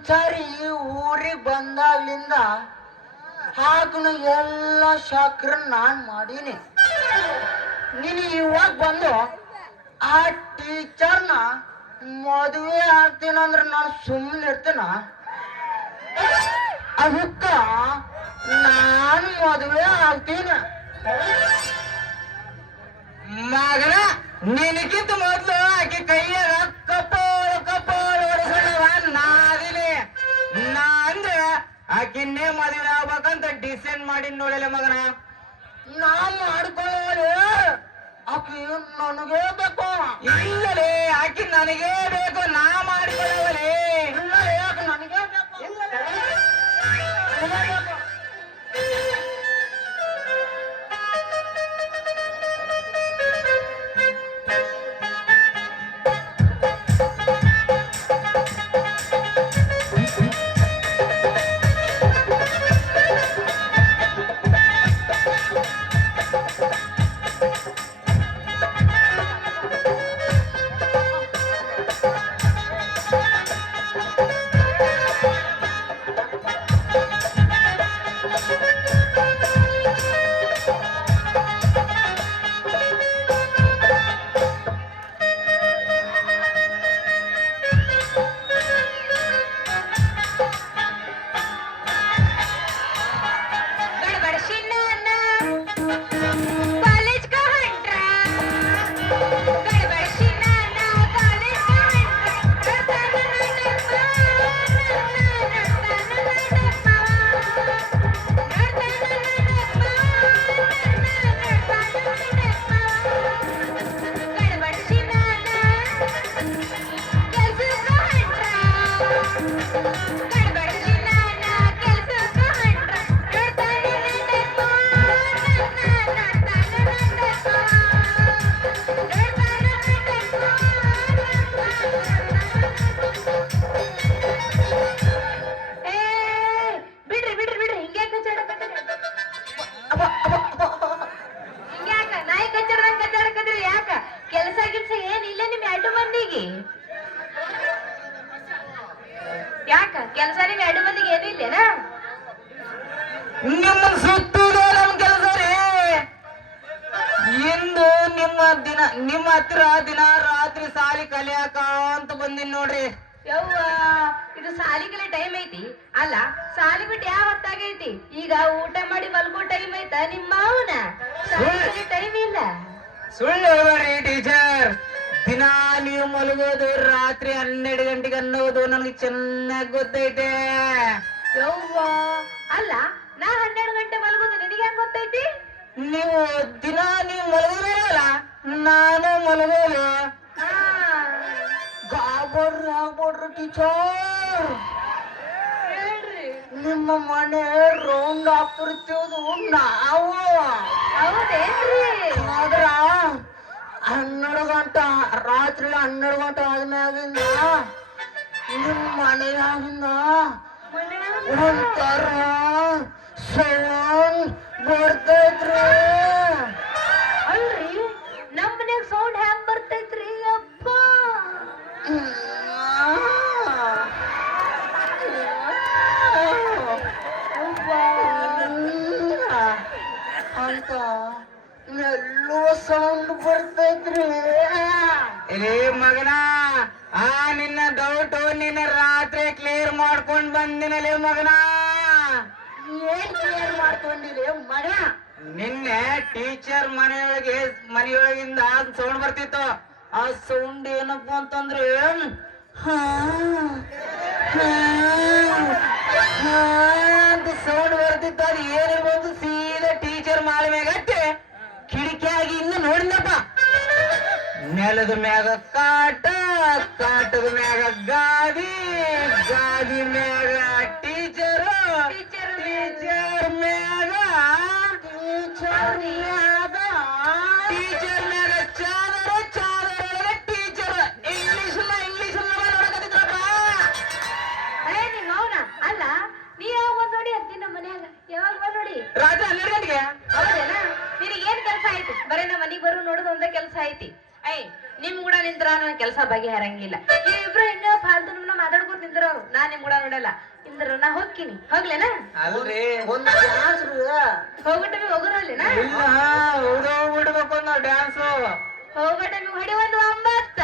Teacher ಈ ಊರಿಗೆ ಬಂದಾಗ್ಲಿಂದ ಹಾಕನ ಎಲ್ಲ ಶಾಕ್ರ ನಾನ್ ಮಾಡೀನಿ. ನೀನು ಇವಾಗ ಬಂದು ಆ ಟೀಚರ್ನ ಮದುವೆ ಆಗ್ತೀನಂದ್ರೆ ನಾನು ಸುಮ್ಮನೆ ಇರ್ತೀನ? ಅದಕ್ಕ ನಾನು ಮದುವೆ ಆಗ್ತೀನಿ. ಮಗನ, ನಿನಗಿಂತ ಮೊದ್ಲು ಆಕೆ ಕೈಯಾಗ ಕಪೋಳ ಕಪೋಳ ಹೊಡೆಸೋಣವ ನಾದಿನಿ ನಾ ಅಂದ್ರೆ ಆಕಿನ್ನೇ ಮದುವೆ ಆಗ್ಬೇಕಂತ ಡಿಸೈಡ್ ಮಾಡಿ ನೋಡಿಲ್ಲ ಮಗನ. ನಾ ಮಾಡ್ಕೊಳ್ಳೋಲೆ ಆಕಿ ನನಗೇ ಬೇಕು. ಇಲ್ಲಲೇ ಆಕಿ ನನಗೇ ಬೇಕು ನಾ ಮಾಡಿಕೊಳ್ಳವಲೇ ಇಲ್ಲ ಯಾಕೆ ನನಗೇ ಬೇಕು. ಹಿಂಗ್ಯಾಕ? ನಾಯಿ ಕಚ್ಚಾಡ್ದಂಗ್ ಕಚ್ಚಾಡಕತ್ತೀರಿ ಯಾಕ? ಕೆಲಸ ಗಿಲ್ಸ ಇಲ್ಲ ನಿಮ್ ಎರಡು ಮಂದಿಗೆ? ಯಾಕ? ಕೆಲಸ ನಿಮ್ ಎರಡು ಮಂದಿಗೆ ಏನೂ ಇಲ್ಲೇನಾ? ನಿಮ್ಮ ಸುತ್ತುದೇ ನಮ್ ಕೆಲಸ ರೀ. ಇಂದು ನಿಮ್ಮ ದಿನ ನಿಮ್ಮ ಹತ್ರ ದಿನ ರಾತ್ರಿ ಸಾಲಿ ಕಲಿಯಾಕ ಅಂತ ಬಂದಿನ್ ನೋಡ್ರಿ. ಯವ್ವ! ಇದು ಸಾಲಿಗೆಲ್ಲ ಟೈಮ್ ಐತಿ? ಅಲ್ಲ ಸಾಲಿ ಬಿಟ್ಟು ಯಾವ ಹೊತ್ತಾಗೈತಿ ಈಗ ಊಟ ಮಾಡಿ ಮಲ್ಕೋ ಟೈಮ್ ಐತ ನಿಮ್ಮ ಅವನ ಟೈಮ್ ಇಲ್ಲ. ಸುಳ್ಳು ಟೀಚರ್ ದಿನ ನೀವು ಮಲಗೋದು ರಾತ್ರಿ ಹನ್ನೆರಡು ಗಂಟೆಗೆ ಅನ್ನೋದು ನನಗೆ ಚೆನ್ನಾಗಿ ಗೊತ್ತೈತೆ. ಯವ್ವಾ. ಅಲ್ಲ ನಾ ಹನ್ನೆರಡು ಗಂಟೆ ಮಲಗೋದು ನಿನಗೆ ಹೆಂಗ್ ಗೊತ್ತೈತಿ? ನೀವು ದಿನ ನೀವು ಮಲಗೋದಿಲ್ಲ ನಾನು ಮಲಗೋದು. ಹಾ. ಗಾಬಡ್ರಿ ಆಗ್ಬಿಡ್ರಿ ಟೀಚರ್ ನಿಮ್ಮ ಮನೆ ರೌಂಡ್ ಹಾಕ್ತಿರ್ತೀವದು ನಾವು. ಆದ್ರ ಹನ್ನೆರಡು ಗಂಟೆ ರಾತ್ರಿ ಹನ್ನೆರಡು ಗಂಟೆ ಆದ್ಮ್ಯಾಗಿಂದ ನಿಮ್ಮ ಮನೆಯಾಗಿಂದ ಒಂಥರ ಸೌಂಡ್ ಬರ್ತೈತ್ರಿ ಅಲ್ರಿ ನಮ್ಮ ಮನೆಗೆ ಸೌಂಡ್ ಹ್ಯಾಂಗ್ ಬರ್ತೈತ್ರಿ ಅಪ್ಪ ಅಂತ ಎಲ್ಲೋ ಸೌಂಡ್ ಬರ್ತೈತ್ರಿ ಏ ಮಗನ ಆ ನಿನ್ನ ಡೌಟ್ ನಿನ್ನ ರಾತ್ರಿ ಕ್ಲಿಯರ್ ಮಾಡ್ಕೊಂಡ್ ಬಂದಿನಲೇ ಮಗನ? ಏನ್ ಕ್ಲಿಯರ್ ಮಗ? ನಿನ್ನೆ ಟೀಚರ್ ಮನೆಯೊಳಗೆ ಮನೆಯೊಳಗಿಂದ ಸೌಂಡ್ ಬರ್ತಿತ್ತು. ಆ ಸೌಂಡ್ ಏನಪ್ಪ ಅಂತಂದ್ರೆ ಹಾ ಹಾ, ಹಾ ಅಂತ ಸೌಂಡ್ ಬರ್ತಿತ್ತು. ಅದು ಏನಿರ್ಬೋದು ಸೀದಾ ಟೀಚರ್ ಮಾಲ ಕಿಡಿಕೆ ಕಿಡಿಕಿಯಾಗಿ ಇನ್ನು ನೋಡಿದಪ್ಪ ನೆಲದ ಮ್ಯಾಗ ಕಾಟ ಕಾಟದ ಮ್ಯಾಗ ಗಾದಿ ಗಾದಿ ಮ್ಯಾಗ ಟೀಚರ್ ಟೀಚರ್ ಟೀಚರ್ ಮ್ಯಾಗ ಟೀಚರ್ ಮ್ಯಾಗ ಬಗೆಹರಂಗಿಲ್ಲ. ಇಬ್ರು ಹಿಂಗ ಫಾಲ್ತು ನಿಮ್ನ ಮಾತಾಡ್ಕೊತ ನಿಂತಿರೋರು ನಾ ನಿಮ್ ಕೂಡ ನೋಡಲ್ಲ. ಇಂದ್ರ ನಾ ಹೋಗ್ತೀನಿ. ಹೋಗ್ಲೇನ? ಅಲ್ರಿ ಒಂದು ಡ್ಯಾನ್ಸ್ ಹೋಗೋ ಟೈಮಿಗೆ ಇಲ್ಲ ಹೌದು ಬಿಡ್ಬೇಕು ನಾವು ಡ್ಯಾನ್ಸ್ ಹೊಡಿ ಒಂದು ಒಂಬತ್ತ.